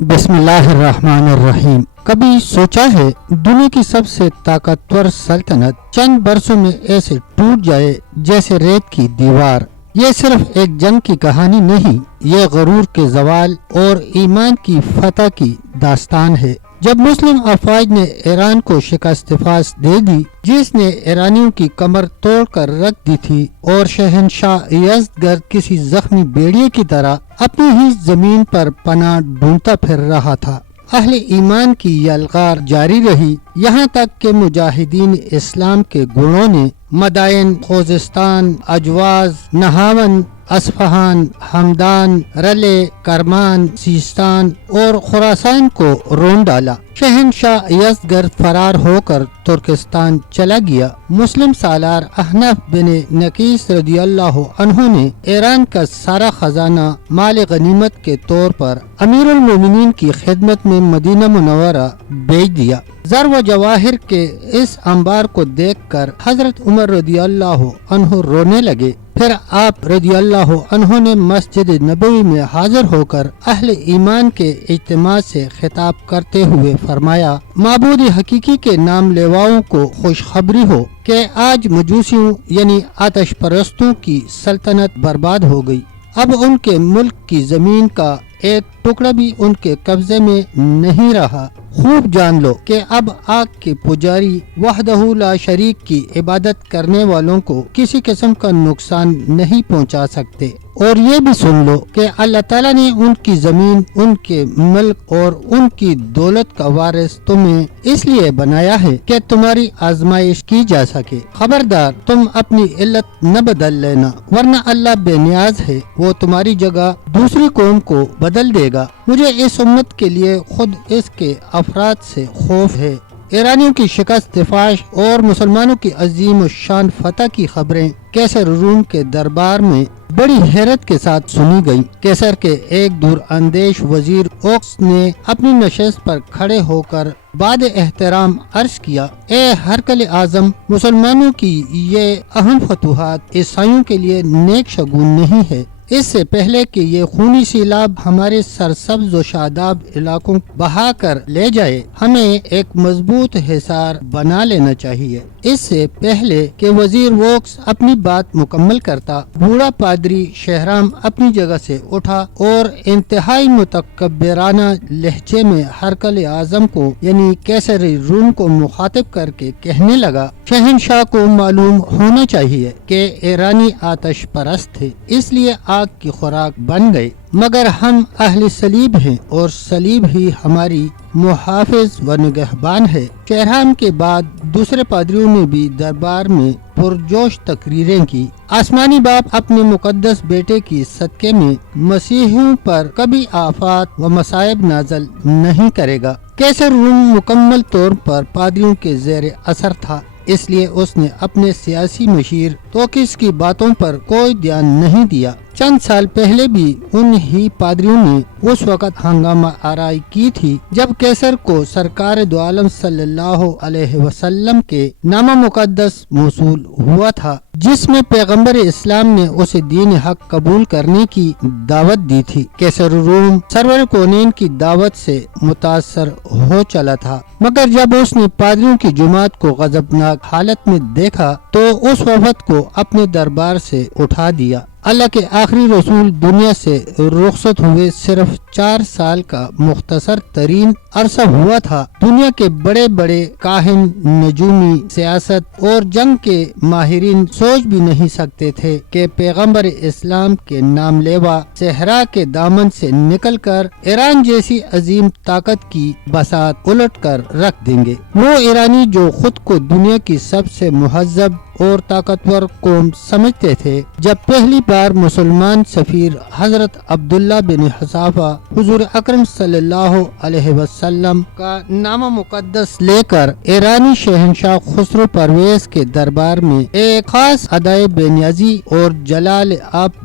بسم اللہ الرحمن الرحیم۔ کبھی سوچا ہے دنیا کی سب سے طاقتور سلطنت چند برسوں میں ایسے ٹوٹ جائے جیسے ریت کی دیوار؟ یہ صرف ایک جنگ کی کہانی نہیں، یہ غرور کے زوال اور ایمان کی فتح کی داستان ہے۔ جب مسلم افواج نے ایران کو شکست فاس دے دی، جس نے ایرانیوں کی کمر توڑ کر رکھ دی تھی، اور شہنشاہ یزدگرد کسی زخمی بیڑیے کی طرح اپنی ہی زمین پر پناہ ڈھونڈتا پھر رہا تھا، اہل ایمان کی یلغار جاری رہی، یہاں تک کہ مجاہدین اسلام کے گروہوں نے مدائن خوزستان، اجواز، نہاون، اصفہان، ہمدان، رلے، کرمان، سیستان اور خراسان کو رون ڈالا۔ شہنشاہ یزدگرد فرار ہو کر ترکستان چلا گیا۔ مسلم سالار احنف بن نقیس رضی اللہ عنہ نے ایران کا سارا خزانہ مال غنیمت کے طور پر امیر المومنین کی خدمت میں مدینہ منورہ بھیج دیا۔ زر و جواہر کے اس انبار کو دیکھ کر حضرت عمر رضی اللہ عنہ رونے لگے۔ پھر آپ رضی اللہ عنہ نے مسجد نبوی میں حاضر ہو کر اہل ایمان کے اجتماع سے خطاب کرتے ہوئے فرمایا: معبود حقیقی کے نام لیواؤں کو خوشخبری ہو کہ آج مجوسیوں یعنی آتش پرستوں کی سلطنت برباد ہو گئی۔ اب ان کے ملک کی زمین کا ایک ٹکڑا بھی ان کے قبضے میں نہیں رہا۔ خوب جان لو کہ اب آگ کے پجاری وحدہ لا شریک کی عبادت کرنے والوں کو کسی قسم کا نقصان نہیں پہنچا سکتے۔ اور یہ بھی سن لو کہ اللہ تعالیٰ نے ان کی زمین، ان کے ملک اور ان کی دولت کا وارث تمہیں اس لیے بنایا ہے کہ تمہاری آزمائش کی جا سکے۔ خبردار تم اپنی علت نہ بدل لینا، ورنہ اللہ بے نیاز ہے، وہ تمہاری جگہ دوسری قوم کو بدل دے گا۔ مجھے اس امت کے لیے خود اس کے افراد سے خوف ہے۔ ایرانیوں کی شکست فاش اور مسلمانوں کی عظیم و شان فتح کی خبریں کیسر روم کے دربار میں بڑی حیرت کے ساتھ سنی گئی۔ کیسر کے ایک دور اندیش وزیر اوکس نے اپنی نشست پر کھڑے ہو کر بعد احترام عرض کیا: اے ہرقل اعظم، مسلمانوں کی یہ اہم فتوحات عیسائیوں کے لیے نیک شگون نہیں ہے۔ اس سے پہلے کہ یہ خونی سیلاب ہمارے سرسبز و شاداب علاقوں بہا کر لے جائے، ہمیں ایک مضبوط حصار بنا لینا چاہیے۔ اس سے پہلے کہ وزیر ووکس اپنی بات مکمل کرتا، بوڑھا پادری شہرام اپنی جگہ سے اٹھا اور انتہائی متکبرانہ لہجے میں ہرقل اعظم کو یعنی کیسر روم کو مخاطب کر کے کہنے لگا: شہنشاہ کو معلوم ہونا چاہیے کہ ایرانی آتش پرست تھے، اس لیے آگ کی خوراک بن گئے، مگر ہم اہل صلیب ہیں اور صلیب ہی ہماری محافظ و نگہبان ہے۔ شہرام کے بعد دوسرے پادریوں نے بھی دربار میں پرجوش تقریریں کی۔ آسمانی باپ اپنے مقدس بیٹے کی صدقے میں مسیحیوں پر کبھی آفات و مصائب نازل نہیں کرے گا۔ کیسر روم مکمل طور پر پادریوں کے زیر اثر تھا، اس لیے اس نے اپنے سیاسی مشیر توکس کی باتوں پر کوئی دھیان نہیں دیا۔ چند سال پہلے بھی ان ہی پادریوں نے اس وقت ہنگامہ آرائی کی تھی جب کیسر کو سرکار دو عالم صلی اللہ علیہ وسلم کے نامہ مقدس موصول ہوا تھا، جس میں پیغمبر اسلام نے اسے دین حق قبول کرنے کی دعوت دی تھی۔ کیسر روم سرور کونین کی دعوت سے متاثر ہو چلا تھا، مگر جب اس نے پادریوں کی جماعت کو غضبناک حالت میں دیکھا تو اس وفد کو اپنے دربار سے اٹھا دیا۔ اللہ کے آخری رسول دنیا سے رخصت ہوئے صرف 4 سال کا مختصر ترین عرصہ ہوا تھا۔ دنیا کے بڑے بڑے کاہن، نجومی، سیاست اور جنگ کے ماہرین سوچ بھی نہیں سکتے تھے کہ پیغمبر اسلام کے نام لیوا صحرا کے دامن سے نکل کر ایران جیسی عظیم طاقت کی بساط الٹ کر رکھ دیں گے۔ وہ ایرانی جو خود کو دنیا کی سب سے مہذب اور طاقتور قوم سمجھتے تھے، جب پہلی بار مسلمان سفیر حضرت عبداللہ بن حذافہ حضور اکرم صلی اللہ علیہ وسلم کا نامہ مقدس لے کر ایرانی شہنشاہ خسرو پرویز کے دربار میں ایک خاص ادائے بے نیازی اور جلال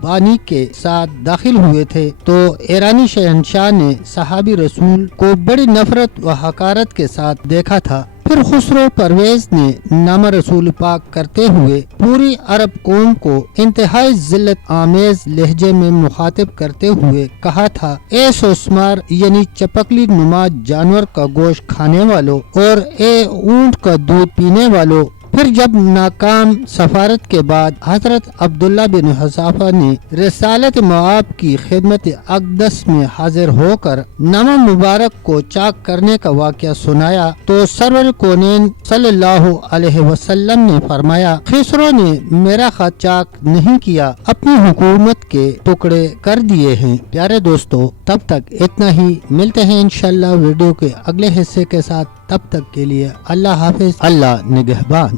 بانی کے ساتھ داخل ہوئے تھے، تو ایرانی شہنشاہ نے صحابی رسول کو بڑی نفرت و حقارت کے ساتھ دیکھا تھا۔ پھر خسرو پرویز نے نامہ رسول پاک کرتے ہوئے پوری عرب قوم کو انتہائی ذلت آمیز لہجے میں مخاطب کرتے ہوئے کہا تھا، اے سوسمار یعنی چپکلی نما جانور کا گوشت کھانے والوں اور اے اونٹ کا دودھ پینے والوں۔ پھر جب ناکام سفارت کے بعد حضرت عبداللہ بن حذافہ نے رسالت معاب کی خدمت اقدس میں حاضر ہو کر نامہ مبارک کو چاک کرنے کا واقعہ سنایا تو سرور کونین صلی اللہ علیہ وسلم نے فرمایا، خسرو نے میرا خط چاک نہیں کیا، اپنی حکومت کے ٹکڑے کر دیے ہیں۔ پیارے دوستو، تب تک اتنا ہی، ملتے ہیں انشاءاللہ ویڈیو کے اگلے حصے کے ساتھ۔ تب تک کے لیے اللہ حافظ، اللہ نگہبان۔